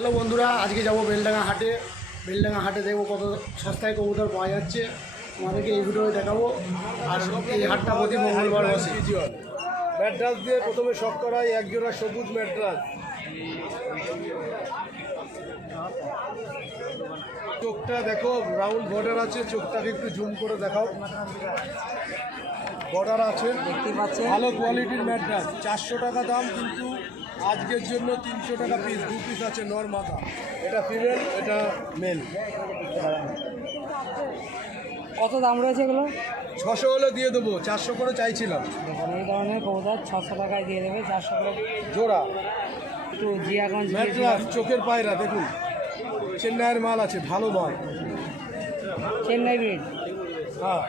Hello বন্ধুরা, আজকে যাব বেলডাঙ্গা হাটে। বেলডাঙ্গা হাটে দেখবো কত সস্তায় কবুতর পাওয়া যাচ্ছে, আমাদেরকে এই ভিডিওতে দেখাবো। আর এই হাটটা প্রতি মঙ্গলবার বসে। ম্যাড্রাস দিয়ে প্রথমে শখ করাই একজোড়া সবুজ ম্যাড্রাস। চোখটা দেখো, রাউন্ড বর্ডার আছে, চোখটাকে একটু জুম করে দেখাও। বর্ডার আছে, ভালো কোয়ালিটির ম্যাড্রাস। 400 টাকা দাম, কিন্তু আজকের জন্য 300 টাকা পিস। 2 পিস আছে নর মাথা, এটা ফিমেল, এটা মেল। কত দাম রয়েছে এগুলো? 600 হলে দিয়ে দেবো, 400 করে চাইছিলাম। দেখুন এই ধরনের কবুতর 600 টাকায় দিয়ে দেবে, 400 করে জোড়া একটু জিয়াগঞ্জ ম্যাড্রাস। চোখের পায়রা দেখুন, চেন্নাইয়ের মাল আছে, ভালো মাল। চেন্নাই ব্রিড। হ্যাঁ,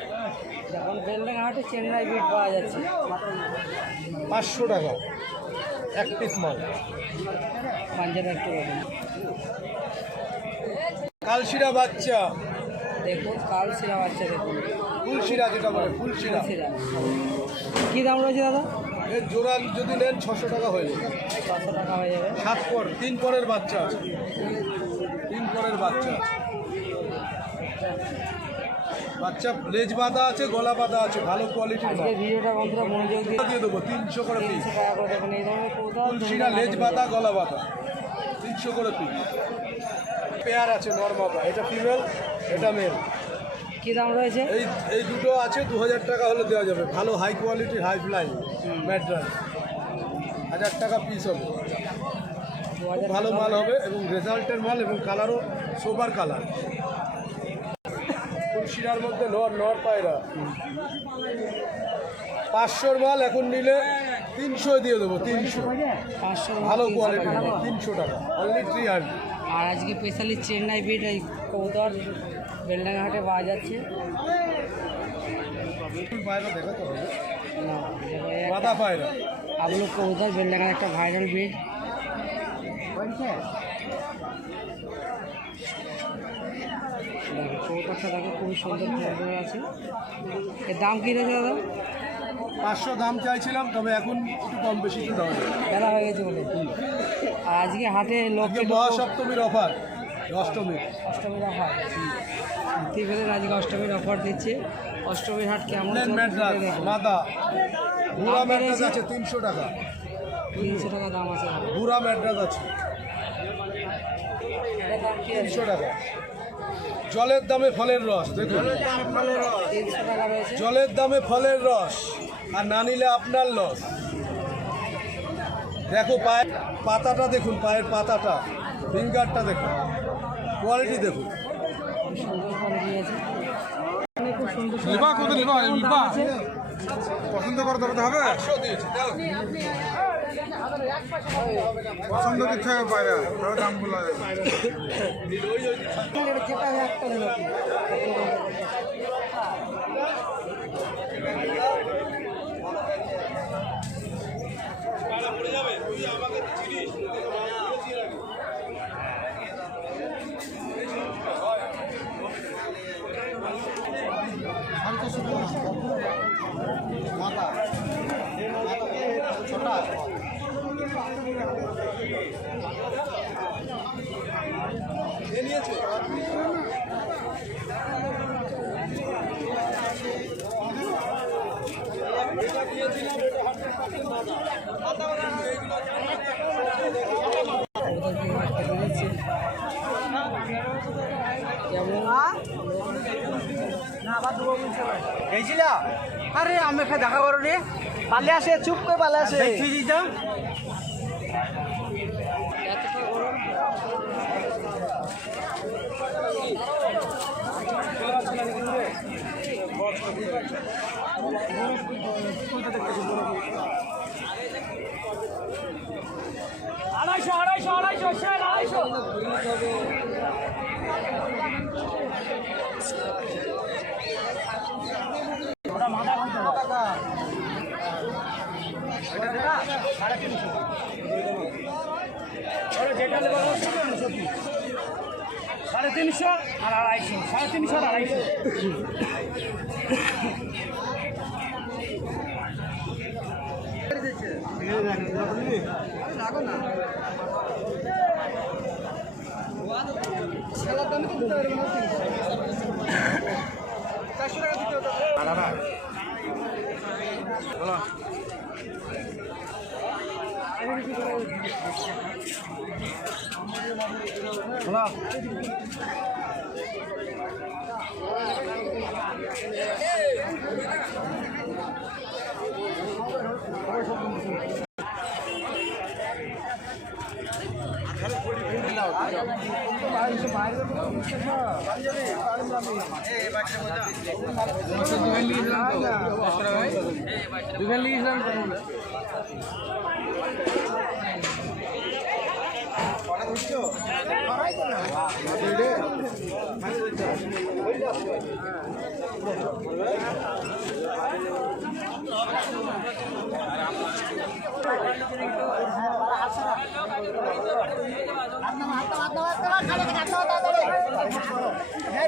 দেখুন বেলডাঙ্গা হাটে চেন্নাই ব্রিড পাওয়া যাচ্ছে 500 টাকা এক পিস মাল। পাঞ্জাবে একটু দেখুন, কালশিরা বাচ্চা, দেখুন কালশিরা বাচ্চা, দেখুন ফুলশিরা যেটা বলে, ফুলশিরা। কালশিরা কী দাম রয়েছে দাদা? এর জোড়া যদি নেন 600 টাকা হয়ে যাবে। 600 টাকা হয়ে যাবে। 7 পর 3 পরের বাচ্চা আছে, 3 পরের বাচ্চা। বাচ্চা লেজ বাঁধা আছে, গলা বাঁধা আছে, ভালো কোয়ালিটির মাল। আজকে ভিডিওটা বন্ধুরা মনোযোগ দিয়ে দেবো 300 করে পিস। 300 টাকা করে দেখুন এই ধরনের কবুতর। ফুলশিরা লেজ বাঁধা, গলা বাঁধা, 300 করে পিস। পেয়ার আছে নরমাপা, এটা ফিমেল, এটা মেল। কী দাম রয়েছে? এই দুটো আছে 2000 টাকা হলে দেওয়া যাবে। ভালো হাই কোয়ালিটির হাই ফ্লাই ম্যাড্রাস, 1000 টাকা পিস হবে। খুব ভালো মাল হবে এবং রেজাল্টের মাল, এবং কালারও সোবার কালার। ফুলশিরার মধ্যে নর পায়রা 500 মাল, এখন নিলে 300 দিয়ে দেবো। 300 500 ভালো কোয়ালিটির 300 টাকা অনলি 300। আর আজকে স্পেশালি চেন্নাই ব্রিড এই কবুতর বেলডাঙ্গা হাটে পাওয়া যাচ্ছে। পায়রা দেখাতে হবে, না, মাদা পায়রা। আবলু কবুতর বেলডাঙ্গার একটা ভাইরাল ব্রিড। কবুতরটা দেখো খুবই সুন্দর কবুতর আছে। এর দাম কী রয়েছে দাদা? 500 দাম চাইছিলাম, তবে এখন একটু কম বেশি তো দেওয়া যাবে। বেলা হয়ে গেছে বলে। আর আজকে হাটে আজকে মহাসপ্তমীর অফার, অষ্টমীর অফার। ঠিক আছে, আজকে অষ্টমীর অফার দিচ্ছে। অষ্টমীর হাট কেমন ম্যাড্রাস মাদা বুড়া ম্যাড্রাস আছে 300 টাকা। 300 টাকা দাম আছে। বুড়া ম্যাড্রাস আছে 300 টাকা। জলের দামে ফলের রস, দেখুন 300 টাকা রয়েছে। জলের দামে ফলের রস, আর না নিলে আপনার লস। দেখো পায়ের পাতাটা দেখুন, পায়ের পাতাটা, ফিঙ্গারটা দেখুন, কোয়ালিটি দেখুন। সুন্দর কোয়ালিটি আছে। খুব সুন্দর আছে। পছন্দ করে দেখাতে হবে। 100 দিয়েছি, দাও। পছন্দ করতে হবে পায়রা, তাহলে দাম বলা যাবে। যেটা একটা দিল মাথা ছোটা নিয়েছে। আরে আমি দেখা করো রে, পালে আসে, চুপ করে পালে আসে। আড়াইশো সাড়ে 300 আর 250, 350 আর 250।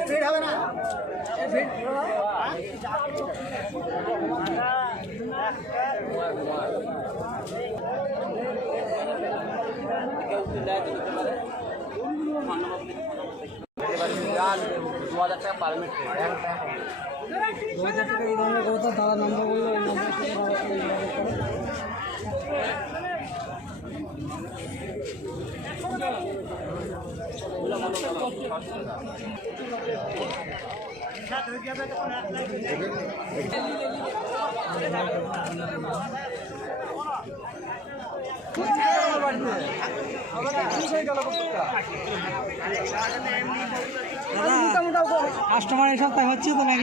ভিড় হবে না এই ধরনের কবুতর দাদা নম্বর বললো ওই নম্বরের সাথে যোগাযোগ করো। কাস্টমার এই সপ্তাহে হচ্ছে তো নাকি?